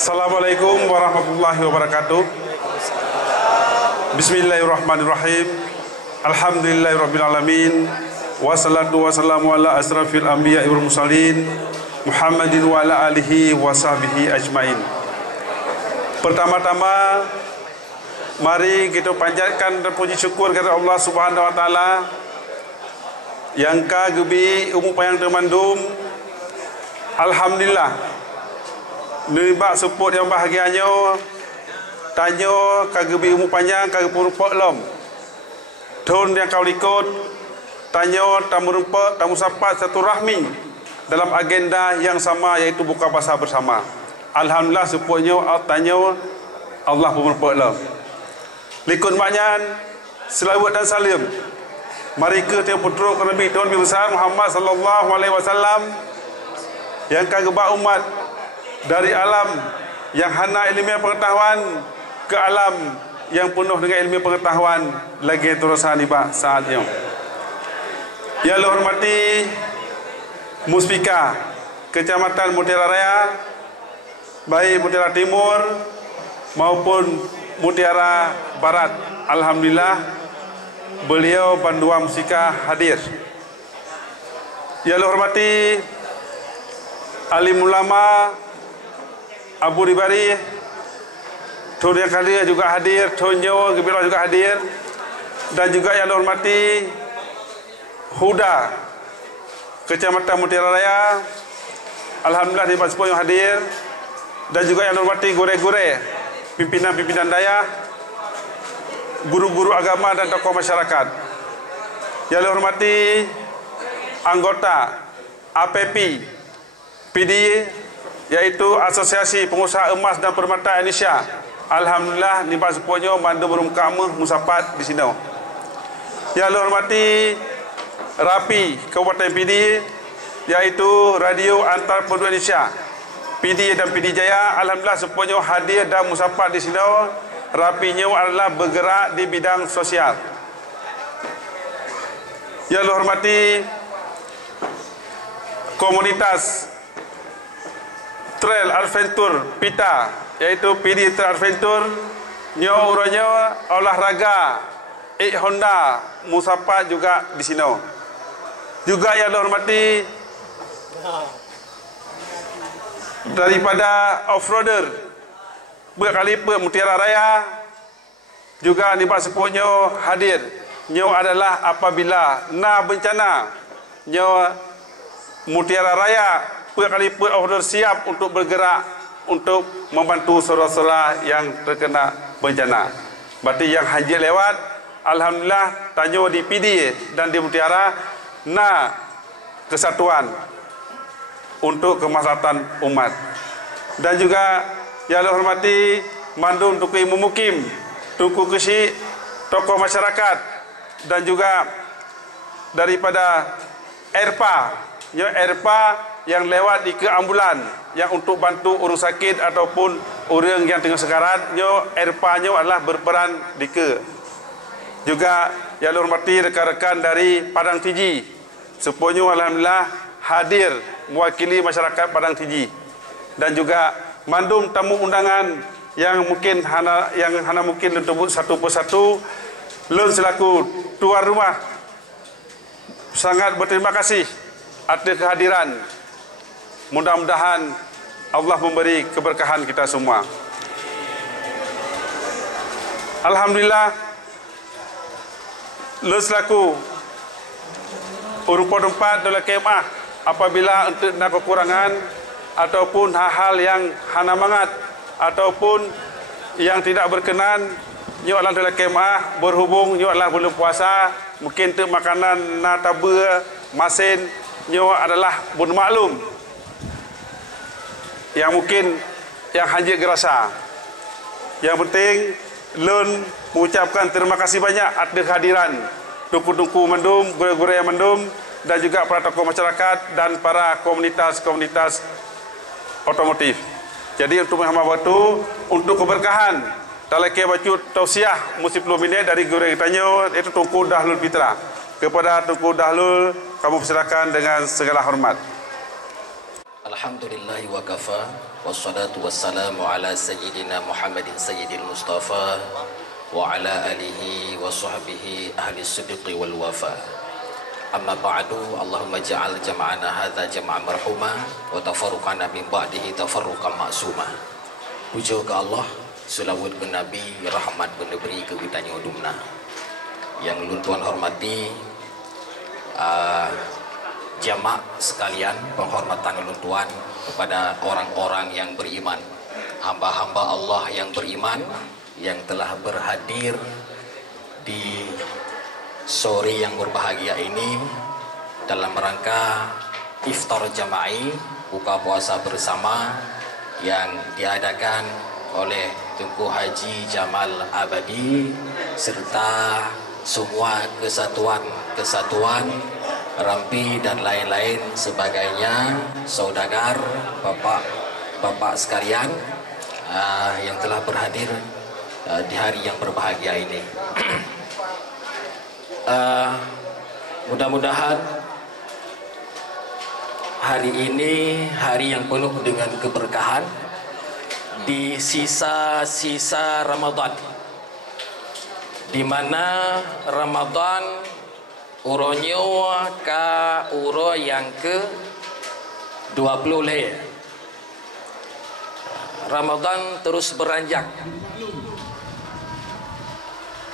Assalamualaikum warahmatullahi wabarakatuh. Bismillahirrahmanirrahim. Alhamdulillahirabbil alamin. Wassalatu wassalamu ala asrafil anbiya'i wal mursalin Muhammadin wa ala alihi wa sahbihi ajmain. Pertama-tama mari kita panjatkan dan puji syukur kepada Allah Subhanahu wa taala yang kagebi umur payang temandum. Alhamdulillah nibak support yang bahagianya tanya kagebi umur panjang kagepun rupa lom tahun yang kau ikut tanya tamu rupa tamu sapat satu rahmi dalam agenda yang sama, iaitu buka puasa bersama. Alhamdulillah supportnya tanya Allah pun rupa lom likun maknyan selawat dan salim mari ke tiap putra Nabi Tuhan besar Muhammad sallallahu alaihi wasallam yang kagebak umat dari alam yang hana ilmiah pengetahuan ke alam yang penuh dengan ilmiah pengetahuan lagi terusan ibak saat ini. Yang saya hormati Muspika Kecamatan Mutiara Raya, baik Mutiara Timur maupun Mutiara Barat. Alhamdulillah beliau Bandua Muspika hadir. Yang saya hormati alim ulama Abu Ribari, Tun yang hadir juga hadir, Tun Jawa Gebira juga hadir, dan juga yang dihormati Huda Kecamatan Mutiara Raya. Alhamdulillah di Paspo yang hadir, dan juga yang dihormati gure-gure, pimpinan-pimpinan daya, guru-guru agama dan tokoh masyarakat. Yang dihormati anggota APP PD, yaitu Asosiasi Pengusaha Emas dan Permata Indonesia. Alhamdulillah nimba supportnya bandu berumkamah musapat di sini. Yang hormati RAPI Kabupaten PD, yaitu Radio Antar Penduduk Indonesia PD dan PD Jaya. Alhamdulillah supportnya hadir dan musapat di sini. RAPI-nya adalah bergerak di bidang sosial. Yang hormati komunitas Trail Adventure Pita, yaitu PD Trail Adventure, uranya olahraga Honda Musapat juga di sini. Juga yang dihormati daripada off-roader berkaliber Mutiara Raya, juga nimba supportnya hadir. Nyo adalah apabila bencana, nyo Mutiara Raya berkaliber off-roader siap untuk bergerak untuk membantu saudara-saudara yang terkena bencana. Berarti yang haji lewat, alhamdulillah tanya di PD dan di Mutiara kesatuan untuk kemaslahatan umat. Dan juga yang dihormati mandum Tuku Mukim, Tuku Kesi, tokoh masyarakat, dan juga daripada ERPA yang lewat di ke ambulan yang untuk bantu orang sakit ataupun orang yang tengah sekarat. ERPA-nya adalah berperan di ke. Juga yang dihormati rekan-rekan dari Padang Tiji, sepunya alhamdulillah hadir mewakili masyarakat Padang Tiji, dan juga mandum tamu undangan yang mungkin hana mungkin untuk satu persatu. Lun selaku tuan rumah sangat berterima kasih atas kehadiran. Mudah-mudahan Allah memberi keberkahan kita semua. Alhamdulillah, lun selaku urupa tempat dalam kemah, apabila untuk nak kekurangan ataupun hal-hal yang hana mangat ataupun yang tidak berkenan, nyo adalah dalam kemah berhubung nyo adalah bulan puasa, mungkin tu makanan na tabur masin, nyo adalah bun maklum yang mungkin yang hanya gerasa. Yang penting lun mengucapkan terima kasih banyak atas kehadiran tuku-tuku mendum, gure-gure yang mendum, dan juga para tokoh masyarakat dan para komunitas-komunitas otomotif. Jadi untuk Muhammad Batu, untuk keberkahan talake bacut tausiah musim lumine dari gure tanya, itu Tuku Dahlul Fitra. Kepada Tuku Dahlul, kamu persilakan dengan segala hormat. Alhamdulillahi wa kafa, wassalatu wassalamu ala sayyidina Muhammadin sayyidil Mustafa wa ala alihi wa sahbihi ahli sidqi wal wafa. Amma ba'du, Allahumma ja'al jama'ana hadha jama'an marhuma wa tafarruqana min ba'dihi tafarruqan ma'suma. Puja ke Allah, selawat ke Nabi, rahmat beri ke kita nyodumna. Yang ulun tuan hormati jamaah sekalian, penghormatan ulun tuan kepada orang-orang yang beriman, hamba-hamba Allah yang beriman yang telah berhadir di sore yang berbahagia ini dalam rangka iftar jama'i, buka puasa bersama yang diadakan oleh Tunku Haji Jamal Abadi serta semua kesatuan Rampi dan lain-lain sebagainya, saudagar, bapak sekalian yang telah berhadir di hari yang berbahagia ini. Mudah-mudahan hari ini hari yang penuh dengan keberkahan di sisa-sisa Ramadan, di mana Ramadan uronyo ka uro yang ke 20 le. Ramadan terus beranjak.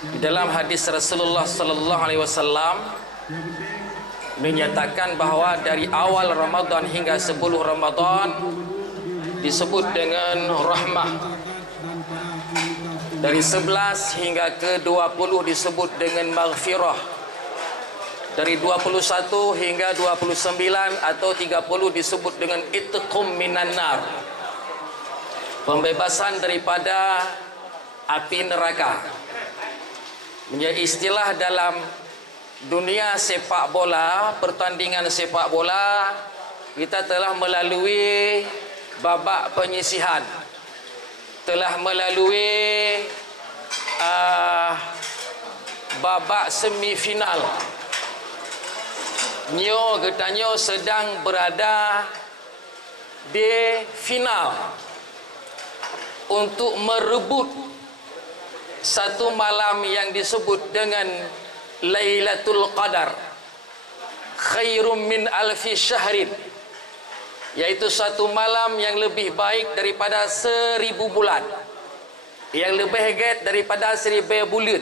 Di dalam hadis Rasulullah sallallahu alaihi wasallam menyatakan bahwa dari awal Ramadan hingga 10 Ramadan disebut dengan rahmah. Dari 11 hingga ke 20 disebut dengan maghfirah. Dari 21 hingga 29 atau 30 disebut dengan itqum minan nar, pembebasan daripada api neraka. Menjadi istilah dalam dunia sepak bola, pertandingan sepak bola, kita telah melalui babak penyisihan, telah melalui babak semifinal. Nyo getanyo sedang berada di final untuk merebut satu malam yang disebut dengan Lailatul Qadar, khairum min alfi syahrin, yaitu satu malam yang lebih baik daripada 1000 bulan, yang lebih hebat daripada 1000 bulan,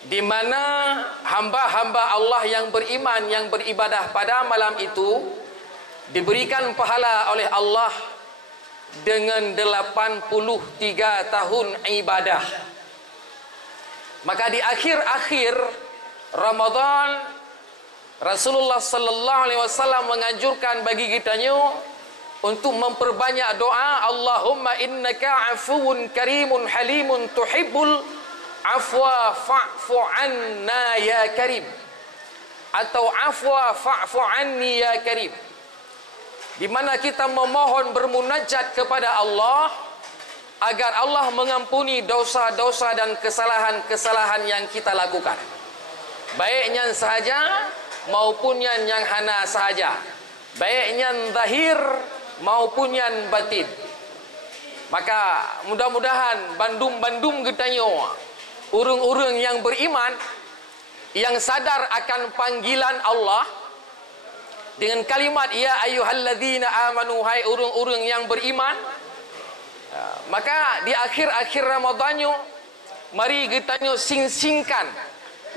di mana hamba-hamba Allah yang beriman yang beribadah pada malam itu diberikan pahala oleh Allah dengan 83 tahun ibadah. Maka di akhir-akhir Ramadan Rasulullah sallallahu alaihi wasallam menganjurkan bagi kitanya untuk memperbanyak doa, Allahumma innaka afuwun karimun halimun tuhibbul afwa fa'fu anna ya karim, atau afwa fa'fu anni ya karim, di mana kita memohon bermunajat kepada Allah agar Allah mengampuni dosa-dosa dan kesalahan-kesalahan yang kita lakukan, baiknya sahaja maupun yang hana sahaja, baiknya zahir maupun yang batin. Maka mudah-mudahan bandum-bandum getanyo urang-urang yang beriman, yang sadar akan panggilan Allah dengan kalimat ya ayyuhalladzina amanu, hai urang-urang yang beriman, maka di akhir-akhir Ramadannya mari getanyo sing-singkan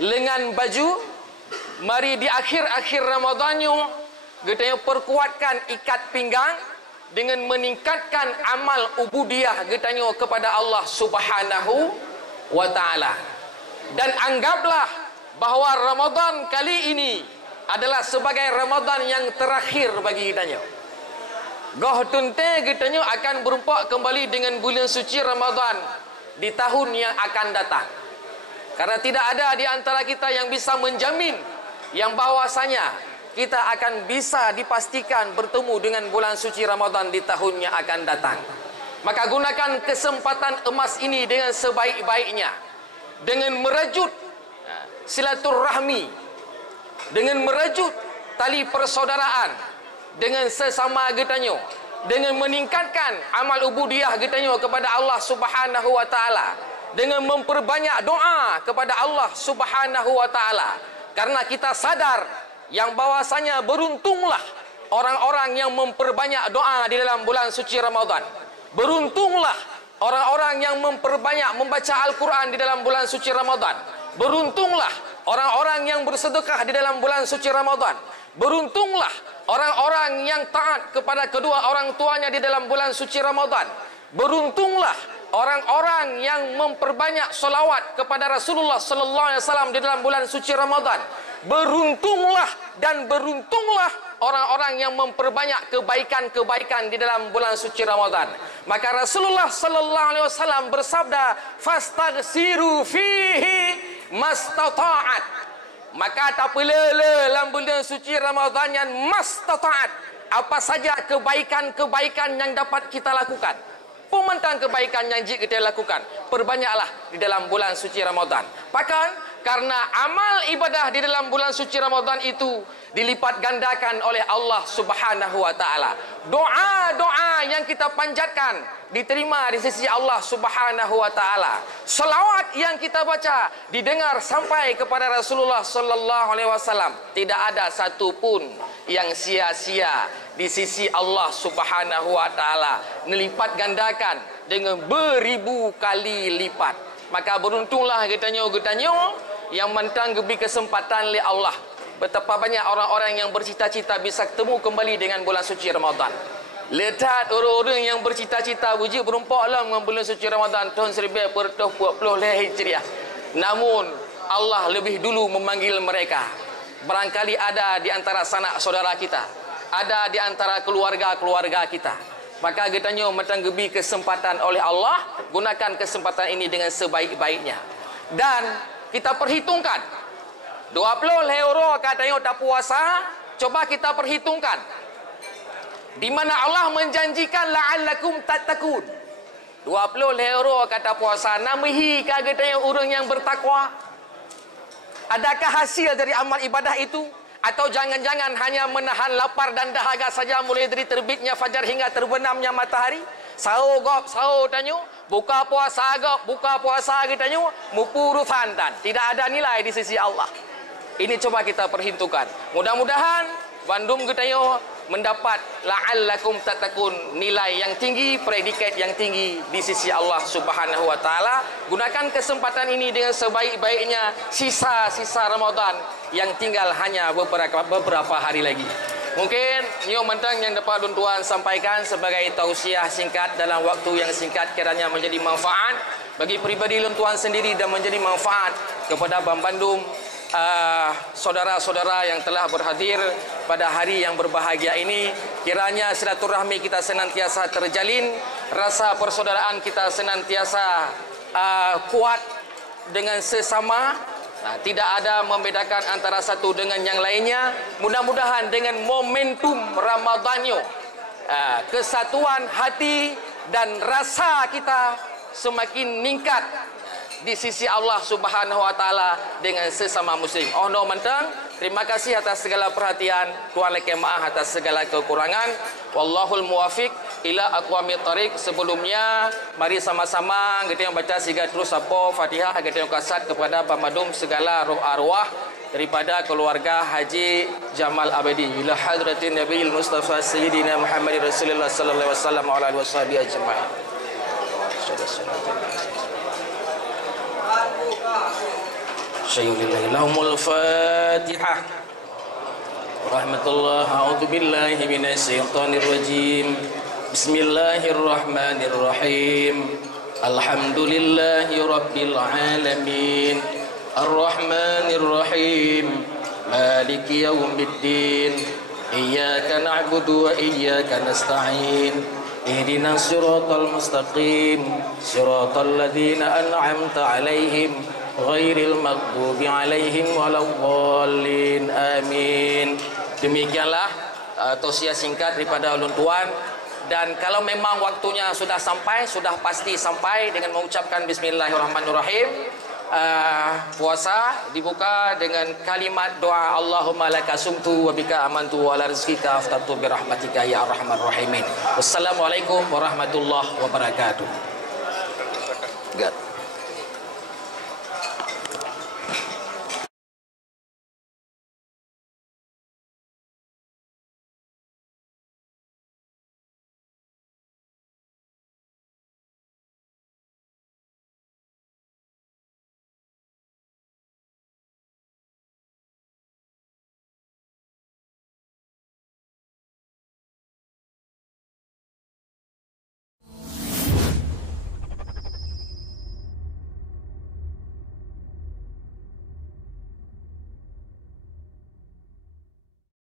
lengan baju, mari di akhir-akhir Ramadannya getanyo perkuatkan ikat pinggang dengan meningkatkan amal ubudiyah getanyo kepada Allah Subhanahu wa ta'ala. Dan anggaplah bahwa Ramadan kali ini adalah sebagai Ramadan yang terakhir bagi kitanya. Goh tunte kitanya akan berumpak kembali dengan bulan suci Ramadan di tahun yang akan datang. Karena tidak ada di antara kita yang bisa menjamin yang bahwasanya kita akan bisa dipastikan bertemu dengan bulan suci Ramadan di tahun yang akan datang. Maka gunakan kesempatan emas ini dengan sebaik-baiknya, dengan merajut silaturahmi, dengan merajut tali persaudaraan, dengan sesama getanyo, dengan meningkatkan amal ubudiyah getanyo kepada Allah Subhanahu wa taala, dengan memperbanyak doa kepada Allah Subhanahu wa taala. Karena kita sadar yang bahwasanya beruntunglah orang-orang yang memperbanyak doa di dalam bulan suci Ramadan. Beruntunglah orang-orang yang memperbanyak membaca Al-Quran di dalam bulan suci Ramadan. Beruntunglah orang-orang yang bersedekah di dalam bulan suci Ramadan. Beruntunglah orang-orang yang taat kepada kedua orang tuanya di dalam bulan suci Ramadan. Beruntunglah orang-orang yang memperbanyak solawat kepada Rasulullah sallallahu alaihi wasallam di dalam bulan suci Ramadan. Beruntunglah dan beruntunglah orang-orang yang memperbanyak kebaikan-kebaikan di dalam bulan suci Ramadan. Maka Rasulullah sallallahu alaihi wasallam bersabda, "Fastaghsiru fihi mastata'at." Maka tak pelele dalam bulan suci Ramadan yang mastata'at, apa saja kebaikan-kebaikan yang dapat kita lakukan, pemantang kebaikan yang jika kita lakukan, perbanyaklah di dalam bulan suci Ramadan. Bahkan karena amal ibadah di dalam bulan suci Ramadan itu dilipat gandakan oleh Allah Subhanahu wa taala. Doa-doa yang kita panjatkan diterima di sisi Allah Subhanahu wa taala. Selawat yang kita baca didengar sampai kepada Rasulullah sallallahu alaihi wasallam. Tidak ada satu pun yang sia-sia di sisi Allah Subhanahu wa taala, melipat gandakan dengan beribu kali lipat. Maka beruntunglah getanyo-getanyo yang mentanggapi kesempatan oleh Allah. Betapa banyak orang-orang yang bercita-cita bisa ketemu kembali dengan bulan suci Ramadan. Lihat orang-orang yang bercita-cita wujud berumpak dalam bulan suci Ramadan tahun 1440 Hijriah. Namun Allah lebih dulu memanggil mereka. Barangkali ada di antara sanak saudara kita, ada di antara keluarga-keluarga kita. Maka getanyo mentanggapi kesempatan oleh Allah, gunakan kesempatan ini dengan sebaik-baiknya. Dan kita perhitungkan 20 euro katanya tak puasa. Coba kita perhitungkan di mana Allah menjanjikan la'allakum tattaqun. 20 euro kata puasa, namihi katanya orang yang bertakwa. Adakah hasil dari amal ibadah itu? Atau jangan-jangan hanya menahan lapar dan dahaga saja mulai dari terbitnya fajar hingga terbenamnya matahari? Sahur gop, sahur tanyo, buka puasa gop, buka puasa tanyo, mupuru fantan. Tidak ada nilai di sisi Allah. Ini coba kita perhitungkan. Mudah-mudahan Bandung getanyo mendapat la'allakum tattaqun, nilai yang tinggi, predikat yang tinggi di sisi Allah Subhanahu wa taala. Gunakan kesempatan ini dengan sebaik-baiknya. Sisa-sisa Ramadan yang tinggal hanya beberapa hari lagi. Mungkin nyo mentang yang dapat tuan sampaikan sebagai tausiah singkat dalam waktu yang singkat kiranya menjadi manfaat bagi pribadi tuan sendiri dan menjadi manfaat kepada Bandung, saudara-saudara yang telah berhadir pada hari yang berbahagia ini. Kiranya silaturahmi kita senantiasa terjalin, rasa persaudaraan kita senantiasa kuat dengan sesama. Tidak ada membedakan antara satu dengan yang lainnya. Mudah-mudahan dengan momentum Ramadannya, kesatuan hati dan rasa kita semakin meningkat di sisi Allah Subhanahu wa taala dengan sesama muslim. Oh no mentang, terima kasih atas segala perhatian. Tuhan leke maaf atas segala kekurangan. Wallahul muwafiq ila aqwamit thariq. Sebelumnya mari sama-sama kita yang baca siga terus apa Fatihah kita yang kasat kepada pamadum segala roh arwah daripada keluarga Haji Jamal Abadi ila hadratin Nabiyil Mustafa Sayyidina Muhammad Rasulullah sallallahu alaihi wasallam wa alihi washabihi ajma'in. Syai'ulillahi lahumul Fatihah. Rahmatullah, a'udzu billahi minasyaitonir rajim. Bismillahirrahmanirrahim. Alhamdulillahi rabbil alamin. Arrahmanir rahim. Maliki yaumiddin. Iyyaka na'budu wa iyyaka nasta'in. Ihdinas siratal mustaqim. Siratal ladzina an'amta 'alaihim ghairil maghdubi alaihim waladdallin. Amin. Demikianlah tausiah singkat daripada ulun tuan. Dan kalau memang waktunya sudah sampai, sudah pasti sampai dengan mengucapkan bismillahirrahmanirrahim, puasa dibuka dengan kalimat doa Allahumma laka sumtu wa bika amantu wa ala rizqika aftartu bi rahmatika ya arhamar rahimin. Wassalamualaikum warahmatullahi wabarakatuh.